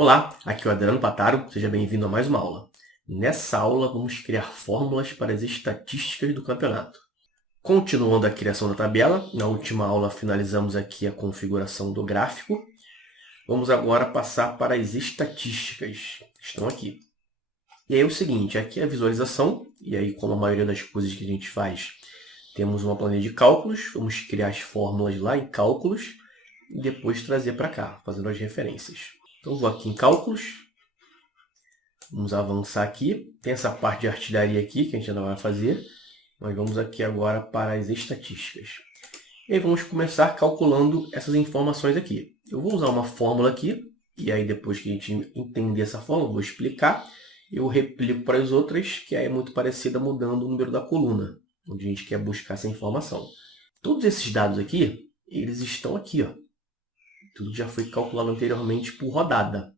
Olá, aqui é o Adriano Pataro, seja bem-vindo a mais uma aula. Nessa aula vamos criar fórmulas para as estatísticas do campeonato. Continuando a criação da tabela, na última aula finalizamos aqui a configuração do gráfico. Vamos agora passar para as estatísticas, que estão aqui. E aí é o seguinte, aqui é a visualização, e aí como a maioria das coisas que a gente faz, temos uma planilha de cálculos, vamos criar as fórmulas lá em cálculos, e depois trazer para cá, fazendo as referências. Então, vou aqui em cálculos, vamos avançar aqui, tem essa parte de artilharia aqui que a gente ainda vai fazer, mas vamos aqui agora para as estatísticas. E aí vamos começar calculando essas informações aqui. Eu vou usar uma fórmula aqui, e aí depois que a gente entender essa fórmula, eu vou explicar, eu replico para as outras, que é muito parecida mudando o número da coluna, onde a gente quer buscar essa informação. Todos esses dados aqui, eles estão aqui, ó. Tudo já foi calculado anteriormente por rodada.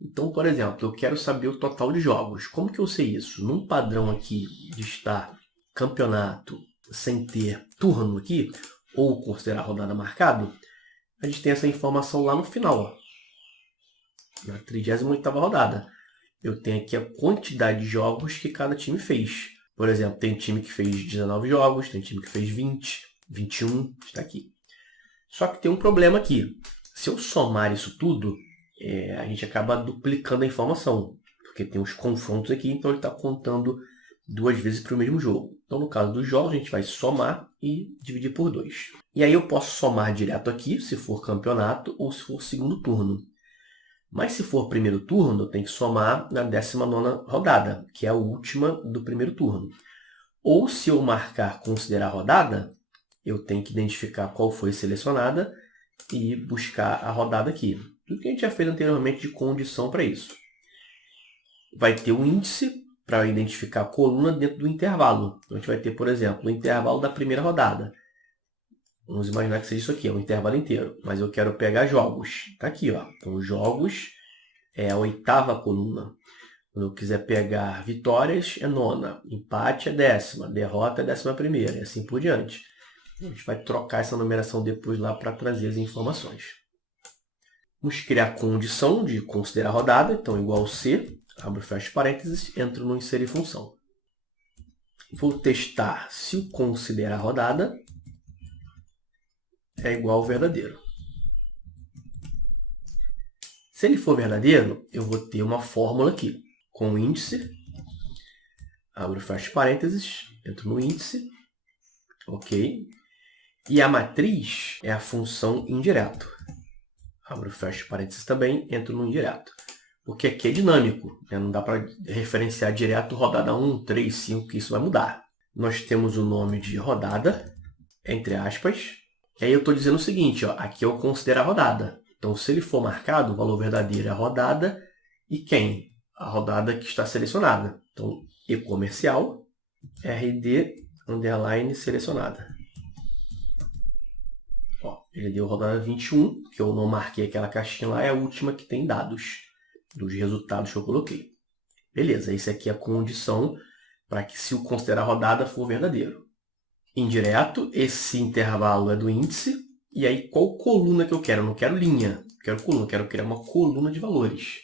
Então, por exemplo, eu quero saber o total de jogos. Como que eu sei isso? Num padrão aqui de estar campeonato sem ter turno aqui, ou considerar rodada marcado, a gente tem essa informação lá no final, ó, na 38ª rodada. Eu tenho aqui a quantidade de jogos que cada time fez. Por exemplo, tem time que fez 19 jogos, tem time que fez 20, 21, está aqui. Só que tem um problema aqui. Se eu somar isso tudo, a gente acaba duplicando a informação, porque tem os confrontos aqui, então ele está contando duas vezes para o mesmo jogo. Então, no caso dos jogos, a gente vai somar e dividir por 2. E aí eu posso somar direto aqui, se for campeonato ou se for segundo turno. Mas se for primeiro turno, eu tenho que somar na 19ª rodada, que é a última do primeiro turno. Ou se eu marcar considerar rodada, eu tenho que identificar qual foi selecionada e buscar a rodada aqui. Tudo que a gente já fez anteriormente de condição para isso. Vai ter um índice para identificar a coluna dentro do intervalo. Então, a gente vai ter, por exemplo, o intervalo da primeira rodada. Vamos imaginar que seja isso aqui, é um intervalo inteiro. Mas eu quero pegar jogos. Está aqui, ó. Então, jogos é a 8ª coluna. Quando eu quiser pegar vitórias, é 9ª. Empate é 10ª. Derrota é 11ª. E assim por diante. A gente vai trocar essa numeração depois lá para trazer as informações. Vamos criar a condição de considerar rodada. Então, igual C, abro e fecho parênteses, entro no inserir função. Vou testar se o considerar rodada é igual ao verdadeiro. Se ele for verdadeiro, eu vou ter uma fórmula aqui, com o índice, abro e fecho parênteses, entro no índice, ok. E a matriz é a função indireto. Abro e fecho parênteses também, entro no indireto. Porque aqui é dinâmico, né? Não dá para referenciar direto rodada 1, 3, 5, que isso vai mudar. Nós temos o nome de rodada, entre aspas. E aí eu estou dizendo o seguinte, ó, aqui eu considero a rodada. Então, se ele for marcado, o valor verdadeiro é a rodada e quem? A rodada que está selecionada. Então, E comercial, RD, underline, selecionada. Ó, ele deu rodada 21, que eu não marquei aquela caixinha lá, é a última que tem dados dos resultados que eu coloquei. Beleza, essa aqui é a condição para que se o considerar rodada for verdadeiro. Indireto, esse intervalo é do índice, e aí qual coluna que eu quero? Eu não quero linha, eu quero coluna, eu quero criar uma coluna de valores.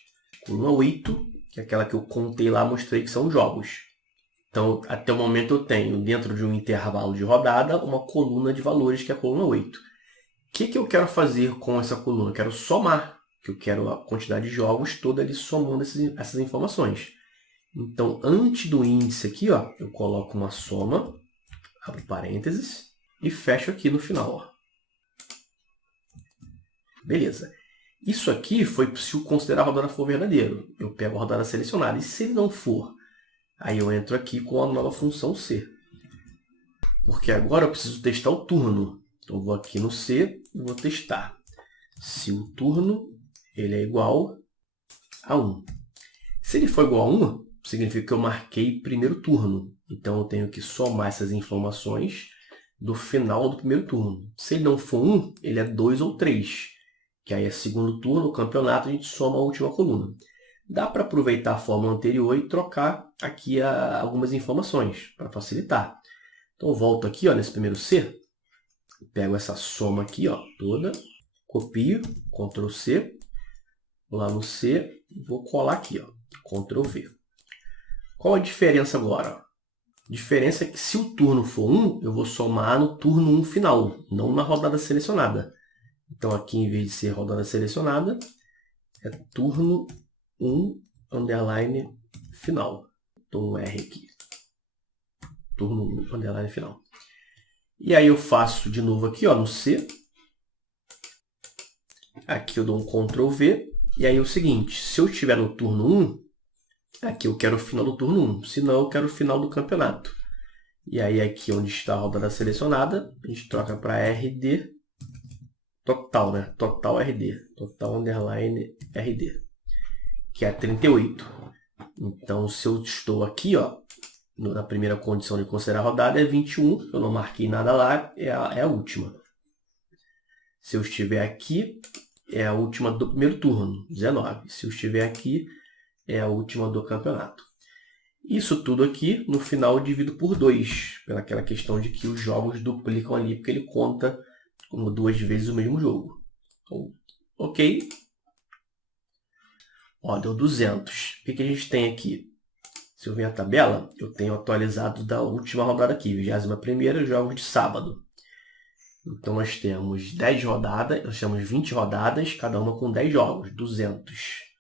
Coluna 8, que é aquela que eu contei lá, mostrei que são jogos. Então, até o momento eu tenho, dentro de um intervalo de rodada, uma coluna de valores, que é a coluna 8. O que eu quero fazer com essa coluna? Eu quero somar, que eu quero a quantidade de jogos toda ali somando essas informações. Então, antes do índice aqui, ó, eu coloco uma soma, abro parênteses e fecho aqui no final. Ó. Beleza. Isso aqui foi se eu considerar a rodada for verdadeiro. Eu pego a rodada selecionada. E se ele não for? Aí eu entro aqui com a nova função C. Porque agora eu preciso testar o turno. Então, eu vou aqui no C e vou testar. Se o turno ele é igual a 1. Se ele for igual a 1, significa que eu marquei primeiro turno. Então, eu tenho que somar essas informações do final do primeiro turno. Se ele não for 1, ele é 2 ou 3. Que aí é segundo turno, o campeonato, a gente soma a última coluna. Dá para aproveitar a fórmula anterior e trocar aqui algumas informações, para facilitar. Então, eu volto aqui ó, nesse primeiro C, pego essa soma aqui ó, toda, copio, Ctrl+C, lá no C, vou colar aqui, ó, Ctrl V. Qual a diferença agora? A diferença é que se o turno for 1, eu vou somar no turno 1 final, não na rodada selecionada. Então aqui, em vez de ser rodada selecionada, é turno 1, underline, final. Então um R aqui. Turno 1, underline, final. E aí eu faço de novo aqui, ó, no C. Aqui eu dou um Ctrl V. E aí é o seguinte, se eu estiver no turno 1, aqui eu quero o final do turno 1, senão eu quero o final do campeonato. E aí aqui onde está a rodada selecionada, a gente troca para RD total, né? Total RD, total underline RD, que é 38. Então se eu estou aqui, ó, na primeira condição de considerar a rodada é 21, eu não marquei nada lá, é a última. Se eu estiver aqui, é a última do primeiro turno, 19. Se eu estiver aqui, é a última do campeonato. Isso tudo aqui, no final, eu divido por 2, pelaquela questão de que os jogos duplicam ali, porque ele conta como 2 vezes o mesmo jogo. Então, ok. Ó, deu 200. O que a gente tem aqui? Se eu ver a tabela, eu tenho atualizado da última rodada aqui, 21ª, jogos de sábado. Então nós temos 10 rodadas, nós temos 20 rodadas, cada uma com 10 jogos, 200.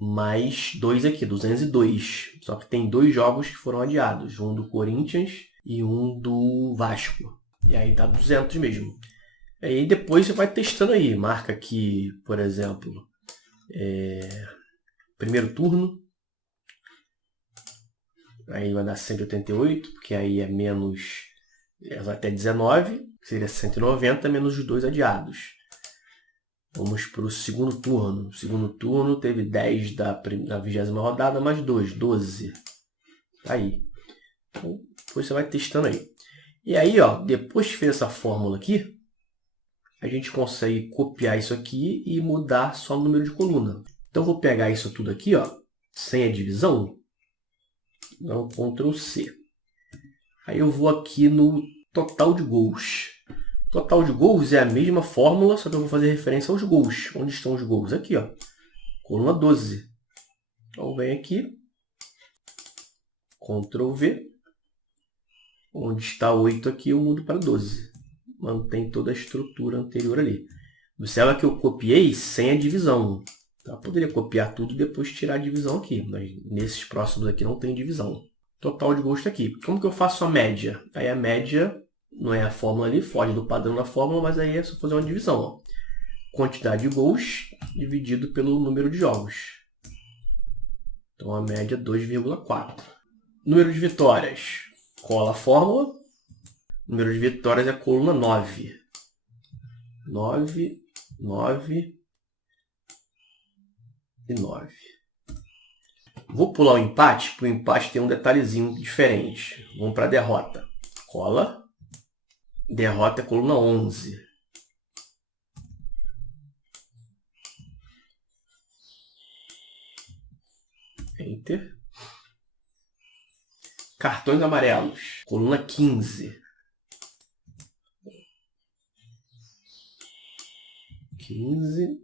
Mais 2 aqui, 202. Só que tem 2 jogos que foram adiados, um do Corinthians e um do Vasco. E aí dá 200 mesmo. E aí depois você vai testando aí, marca aqui, por exemplo, primeiro turno. Aí vai dar 188, porque aí é menos até 19, seria 190 menos os 2 adiados. Vamos para o segundo turno. O segundo turno teve 10 da 20ª rodada, mais 2, 12. Tá aí. Então, depois você vai testando aí. E aí, ó, depois que fez essa fórmula aqui, a gente consegue copiar isso aqui e mudar só o número de coluna. Então, eu vou pegar isso tudo aqui, ó, sem a divisão, dá um Ctrl C. Aí eu vou aqui no total de gols. Total de gols é a mesma fórmula, só que eu vou fazer referência aos gols. Onde estão os gols? Aqui, ó, coluna 12. Então, vem aqui, Ctrl V. Onde está 8 aqui, eu mudo para 12. Mantém toda a estrutura anterior ali. Observa que eu copiei sem a divisão. Eu poderia copiar tudo e depois tirar a divisão aqui, mas nesses próximos aqui não tem divisão. Total de gols está aqui. Como que eu faço a média? Aí a média não é a fórmula ali, foge do padrão da fórmula, mas aí é só fazer uma divisão. Ó. Quantidade de gols dividido pelo número de jogos. Então a média é 2,4. Número de vitórias. Cola a fórmula. Número de vitórias é a coluna 9. 9, 9 e 9. Vou pular o empate, porque o empate tem um detalhezinho diferente. Vamos para a derrota. Cola. Derrota é coluna 11. Enter. Cartões amarelos. Coluna 15. 15,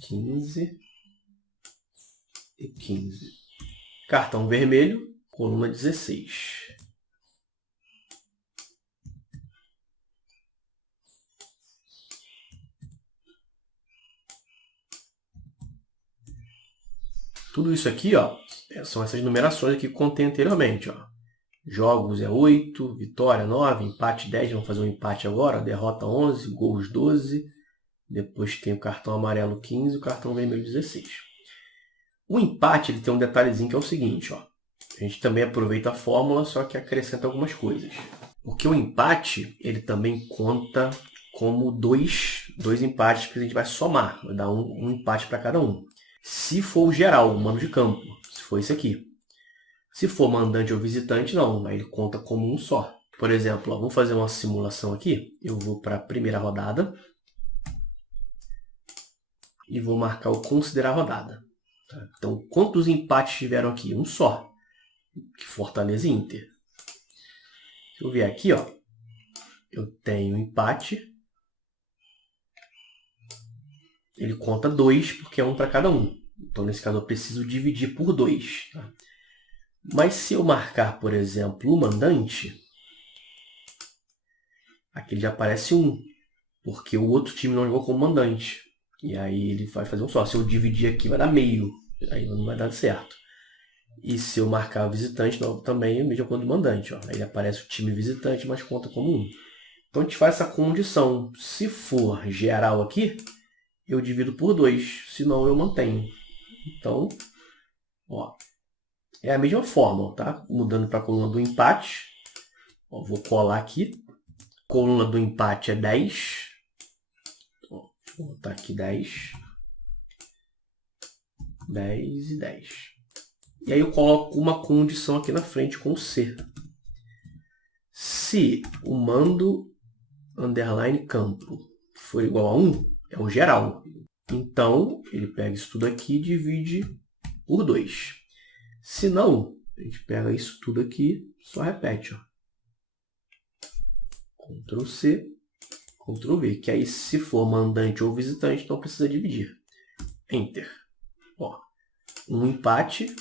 15 e 15. Cartão vermelho, coluna 16. Tudo isso aqui, ó, são essas numerações aqui que contém anteriormente. Ó. Jogos é 8, vitória 9, empate 10, vamos fazer um empate agora, derrota 11, gols 12, depois tem o cartão amarelo 15 e o cartão vermelho 16. O empate ele tem um detalhezinho que é o seguinte, ó, a gente também aproveita a fórmula, só que acrescenta algumas coisas. Porque o empate ele também conta como dois empates que a gente vai somar, vai dar um empate para cada um. Se for o geral, o mando de campo, se for esse aqui. Se for mandante ou visitante, não, aí ele conta como um só. Por exemplo, ó, vamos fazer uma simulação aqui. Eu vou para a primeira rodada e vou marcar o considerar rodada. Tá? Então, quantos empates tiveram aqui? Um só. Fortaleza e Inter. Se eu vier aqui, ó, eu tenho empate ele conta 2, porque é 1 para cada um. Então, nesse caso, eu preciso dividir por 2. Tá? Mas se eu marcar, por exemplo, o mandante, aqui ele já aparece 1, porque o outro time não jogou como mandante. E aí ele vai fazer um só. Se eu dividir aqui, vai dar meio. Aí não vai dar certo. E se eu marcar o visitante, também é a mesma coisa do mandante. Ó. Aí aparece o time visitante, mas conta como 1. Então a gente faz essa condição. Se for geral aqui, eu divido por 2. Senão eu mantenho. Então, ó, é a mesma fórmula, tá? Mudando para a coluna do empate. Ó, vou colar aqui. Coluna do empate é 10. Ó, vou botar aqui 10. 10 e 10. E aí eu coloco uma condição aqui na frente com o C. Se o mando underline campo for igual a 1, é o geral. Então, ele pega isso tudo aqui e divide por 2. Se não, a gente pega isso tudo aqui, só repete. Ó. Ctrl C, Ctrl V. Que aí, se for mandante ou visitante, não precisa dividir. Enter. Ó, um empate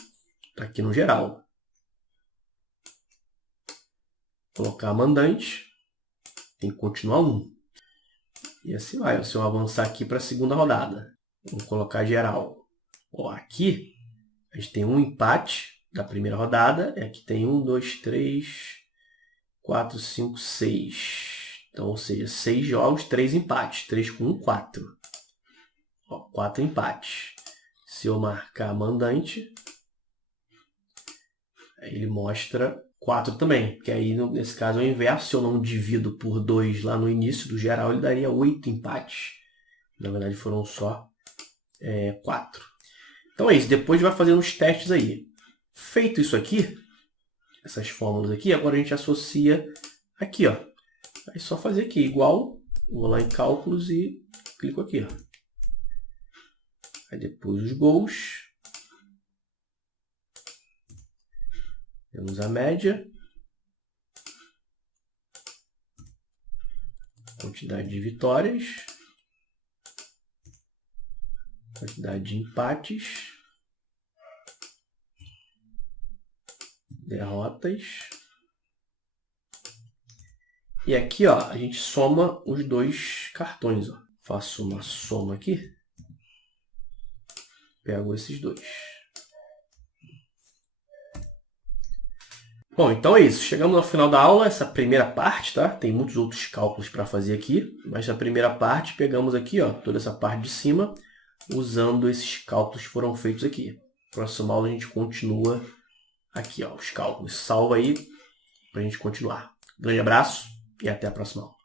está aqui no geral. Colocar mandante, tem que continuar 1. E assim vai. Se eu avançar aqui para a segunda rodada, vamos colocar geral. Ó, aqui a gente tem um empate da primeira rodada. E aqui tem 1, 2, 3, 4, 5, 6. Então, ou seja, 6 jogos, 3 empates. 3 com 1, 4. Ó, 4 empates. Se eu marcar mandante, aí ele mostra 4 também, que aí nesse caso é o inverso. Se eu não divido por 2 lá no início do geral, ele daria 8 empates. Na verdade foram só 4. Então é isso, depois vai fazendo os testes aí. Feito isso aqui, essas fórmulas aqui, agora a gente associa aqui, ó. É só fazer aqui, igual, vou lá em cálculos e clico aqui, ó. Aí depois os gols. Temos a média, quantidade de vitórias, quantidade de empates, derrotas. E aqui, ó, a gente soma os dois cartões. Ó. Faço uma soma aqui, pego esses dois. Bom, então é isso. Chegamos ao final da aula, essa primeira parte, tá? Tem muitos outros cálculos para fazer aqui, mas a primeira parte, pegamos aqui, ó, toda essa parte de cima, usando esses cálculos que foram feitos aqui. Próxima aula a gente continua aqui, ó, os cálculos. Salva aí para a gente continuar. Grande abraço e até a próxima aula.